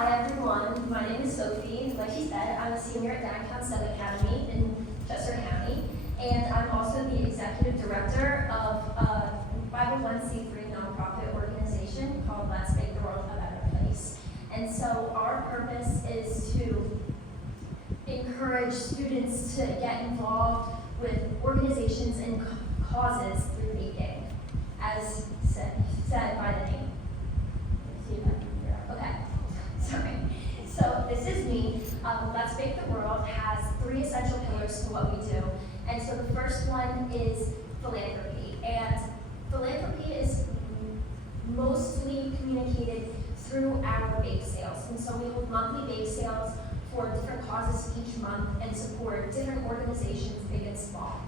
Hi everyone, my name is Sophie. Like she said, I'm a senior at Downtown STEM Academy in Chester County, and I'm also the executive director of a 501c3 nonprofit organization called Let's Make the World a Better Place. And so our purpose is to encourage students to get involved with organizations and causes through baking, as said by the name. Okay, sorry. So this is me. Let's Bake the World has 3 essential pillars to what we do. And so the first one is philanthropy. And philanthropy is mostly communicated through our bake sales. And so we hold monthly bake sales for different causes each month and support different organizations, big and small.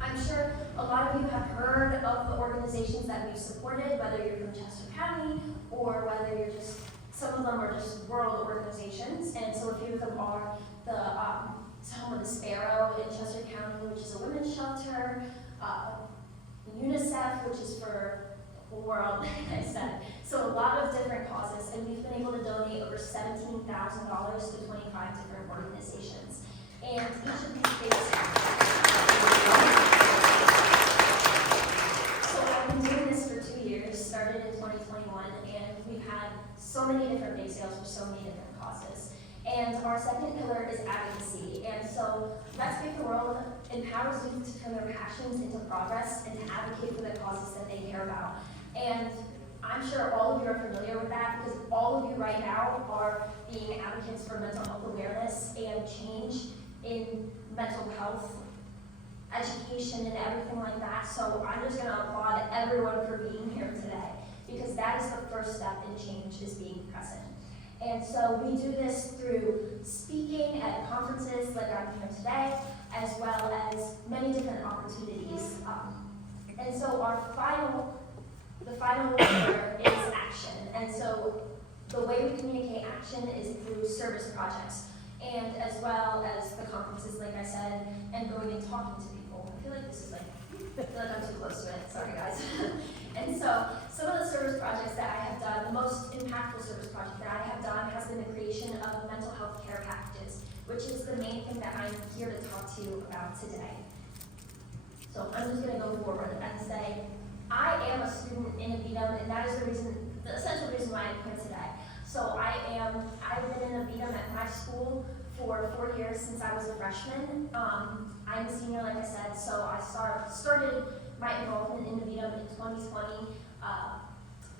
I'm sure a lot of you have heard of the organizations that we've supported, whether you're from Chester County or whether you're just, some of them are just world organizations, and so a few of them are the Home of the Sparrow in Chester County, which is a women's shelter, UNICEF, which is for the world, like I said. So a lot of different causes, and we've been able to donate over $17,000 to 25 different organizations. And each of these big started in 2021, and we've had so many different bake sales for so many different causes. And our second pillar is advocacy. And so Let's Bake the World empowers youth to turn their passions into progress and to advocate for the causes that they care about. And I'm sure all of you are familiar with that because all of you right now are being advocates for mental health awareness and change in mental health education and everything like that. So I'm just going to applaud everyone for being here today because that is the first step in change, is being present. And so we do this through speaking at conferences like I'm here today, as well as many different opportunities. And so the final pillar is action. And so the way we communicate action is through service projects, and as well as the conferences, like I said, and going and talking to people. I feel like this is I feel like I'm too close to it, sorry guys. And so some of the service projects that I have done, the most impactful service project that I have done has been the creation of mental health care packages, which is the main thing that I'm here to talk to you about today. So I'm just gonna go forward and say, I am a student in Aevidum, and that is the essential reason why I'm here today. So I've been in Aevidum at my school for 4 years since I was a freshman. I'm a senior, like I said, so I started my involvement in Aevidum in 2020.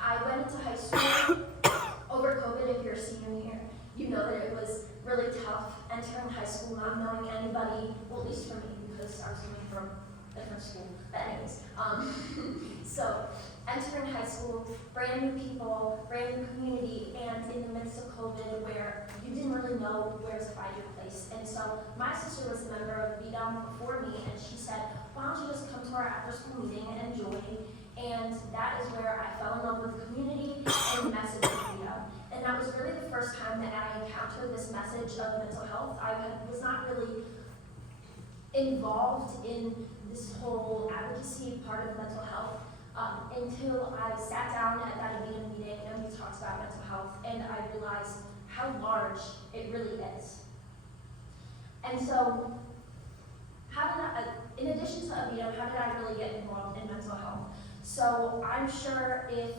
I went into high school over COVID. If you're a senior here, you know that it was really tough entering high school, not knowing anybody, well, at least for me, because I was coming from a different school. But anyways, so entering high school, brand new people, brand new community, and in the midst of COVID where you didn't really know where to find your place. And so my sister was a member of Aevidum before me, and she said, why don't you just come to our after-school meeting and join? And that is where I fell in love with community and the message of Aevidum. And that was really the first time that I encountered this message of mental health. I was not really involved in this whole advocacy part of mental health until I sat down at that Aevidum meeting and we talked about mental health, and I realized how large it really is. And so, in addition to Aevidum, how did I really get involved in mental health? So I'm sure if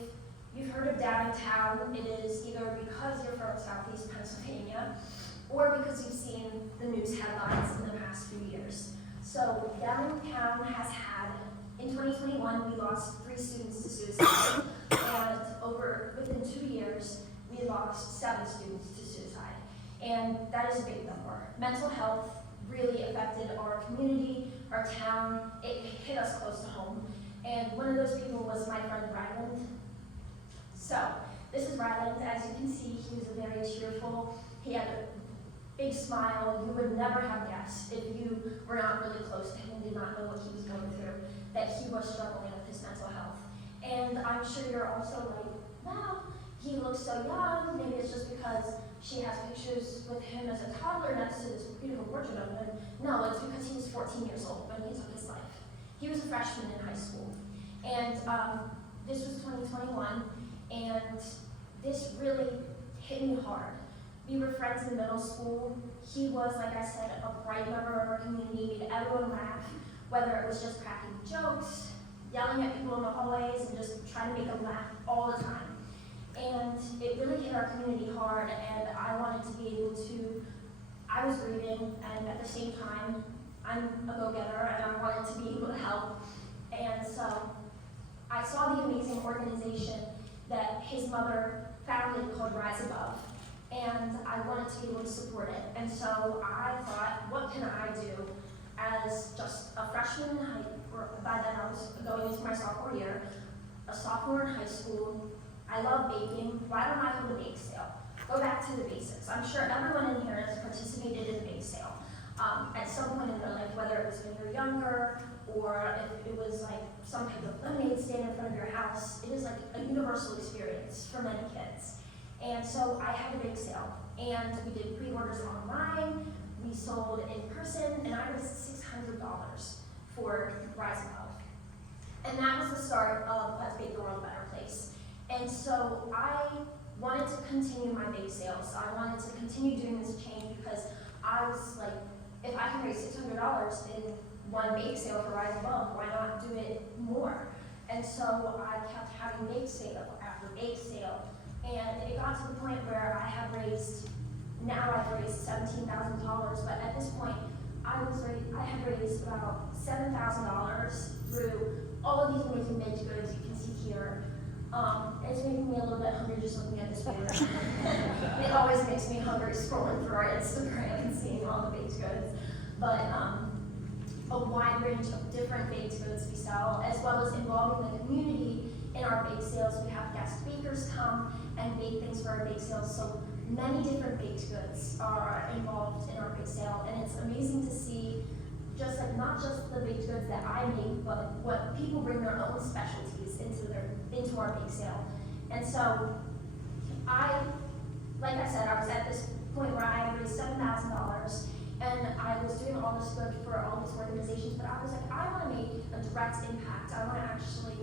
you've heard of Downtown, it is either because you're from Southeast Pennsylvania or because you've seen the news headlines in the past few years. So Downtown has had, in 2021, we lost 3 students to suicide, and within 2 years, we lost 7 students to suicide. And that is a big number. Mental health really affected our community, our town. It hit us close to home. And one of those people was my friend Ryland. So this is Ryland. As you can see, he was very cheerful. He had a big smile. You would never have guessed, if you were not really close to him, did not know what he was going through, that he was struggling with his mental health. And I'm sure you're also like, wow, he looks so young. Maybe it's just because she has pictures with him as a toddler next to this beautiful portrait of him. No, it's because he was 14 years old when he took his life. He was a freshman in high school. And this was 2021, and this really hit hit me hard. We were friends in middle school. He was, like I said, a bright member of our community, made everyone laugh, whether it was just cracking jokes, yelling at people in the hallways, and just trying to make them laugh all the time. And it really hit our community hard, and I wanted to be able to, I was grieving, and at the same time, I'm a go-getter, and I wanted to be able to help. And so I saw the amazing organization that his mother founded called Rise Above, and I wanted to be able to support it. And so I thought, what can I do as just a freshman? By then I was going into my sophomore year, a sophomore in high school. I love baking. Why don't I hold a bake sale? Go back to the basics. I'm sure everyone in here has participated in a bake sale at some point in their life, whether it was when you're younger or if it was like some type of lemonade stand in front of your house. It is like a universal experience for many kids. And so I had a bake sale, and we did pre-orders online, we sold in person, and I raised $600 for Rise Above. And that was the start of Let's Make the World a Better Place. And so I wanted to continue my bake sales. I wanted to continue doing this chain because I was like, if I can raise $600 in one bake sale for Rise Above, why not do it more? And so I kept having bake sale after bake sale. And it got to the point where I had raised, now I've raised $17,000, but at this point, I had raised about $7,000 through all of these amazing baked goods you can see here. It's making me a little bit hungry just looking at this picture. It always makes me hungry scrolling through our Instagram and seeing all the baked goods. But a wide range of different baked goods we sell, as well as involving the community in our bake sales. We have guest bakers come and bake things for our bake sales. So many different baked goods are involved in our bake sale, and it's amazing to see just like not just the baked goods that I make, but what people bring their own specialties into our bake sale. And so like I said, I was at this point where I had raised $7,000, and I was doing all this good for all these organizations, but I was like, I want to make a direct impact. I want to actually,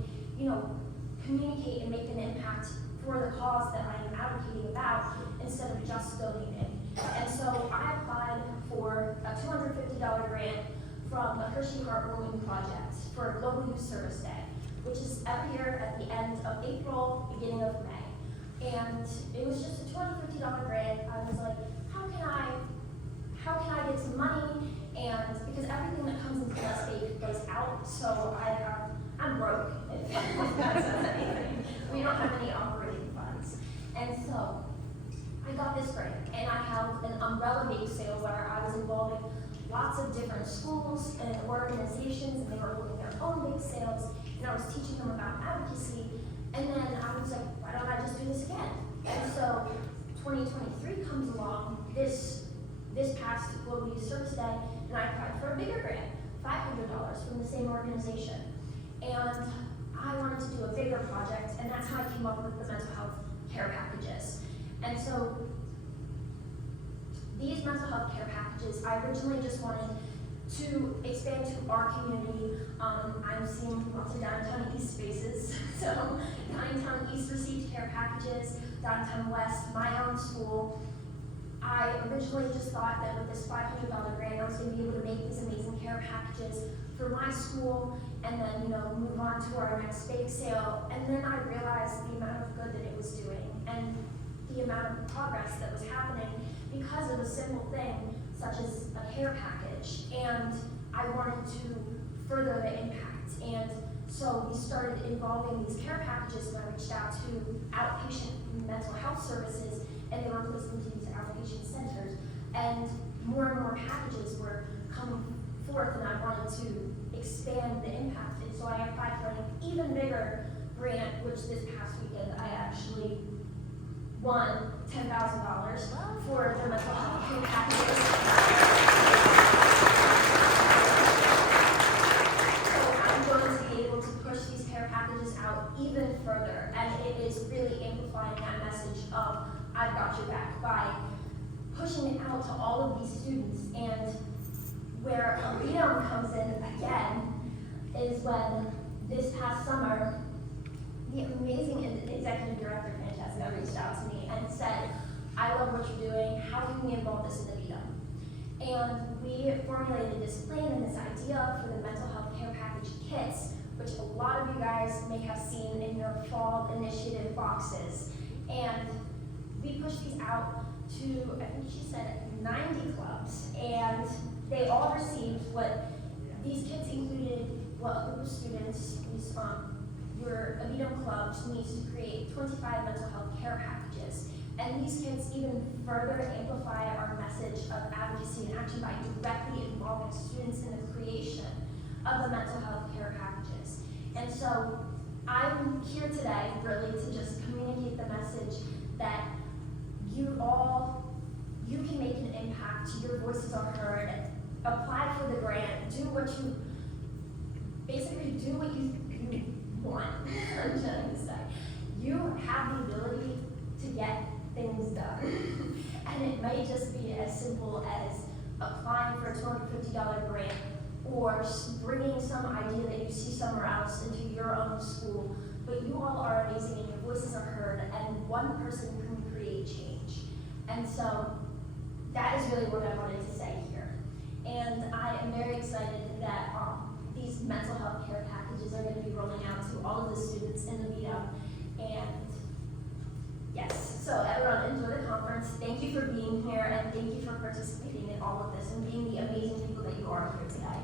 communicate and make an impact for the cause that I am advocating about instead of just donating. And so I applied for a $250 grant from the Hershey Heartwarming Project for Global Youth Service Day, which is every year at the end of April, beginning of May. And it was just a $250 grant. I was like, how can I get some money? And because everything that comes into Let's Bake goes out, so I'm broke, if that says anything. We don't have any operating funds. And so I got this grant, and I held an umbrella bake sale where I was involving lots of different schools and organizations, and they were holding their own bake sales, and I was teaching them about advocacy. And then I was like, why don't I just do this again? And so 2023 comes along, this past Global Youth Service Day, and I applied for a bigger grant, $500 from the same organization. And I wanted to do a bigger project, and that's how I came up with the mental health care packages. And so these mental health care packages, I originally just wanted to expand to our community. I'm seeing lots of downtown east spaces. So downtown east received care packages, downtown west, my own school. I originally just thought that with this $500 grant, I was going to be able to make these amazing care packages for my school, and then move on to our next bake sale. And then I realized the amount of good that it was doing, and the amount of progress that was happening because of a simple thing such as a care package. And I wanted to further the impact. And so we started involving these care packages, and I reached out to outpatient mental health services, and they were placed into these outpatient centers. And more packages were coming forth, and I wanted to expand the impact. And so I applied for an even bigger grant, which this past weekend I actually won $10,000 for the mental health care packages. So I'm going to be able to push these care packages out even further, and it is really amplifying that message of I've got your back by pushing it out to all of these students. And where Aevidum comes in again is when this past summer, the amazing executive director, Francesca, reached out to me and said, what you're doing, how can we involve this in the Aevidum? And we formulated this plan and this idea for the mental health care package kits, which a lot of you guys may have seen in your fall initiative boxes. And we pushed these out to, I think she said 90 clubs, and they all received what these kits included, what a group of students, your Aevidum clubs needs to create 25 mental health care packages. And these kits even further amplify our message of advocacy and action by directly involving students in the creation of the mental health care packages. And so I'm here today really to just communicate the message that you can make an impact, your voices are heard, apply for the grant, basically do what you want, I'm trying to say. You have the ability to get things done. And it may just be as simple as applying for a $250 grant or bringing some idea that you see somewhere else into your own school. But you all are amazing and your voices are heard, and one person can create change. And so that is really what I wanted to say here. And I am very excited that these mental health care packages are going to be rolling out to all of the students in the Aevidum. And yes, so everyone enjoy the conference. Thank you for being here, and thank you for participating in all of this and being the amazing people that you are here today.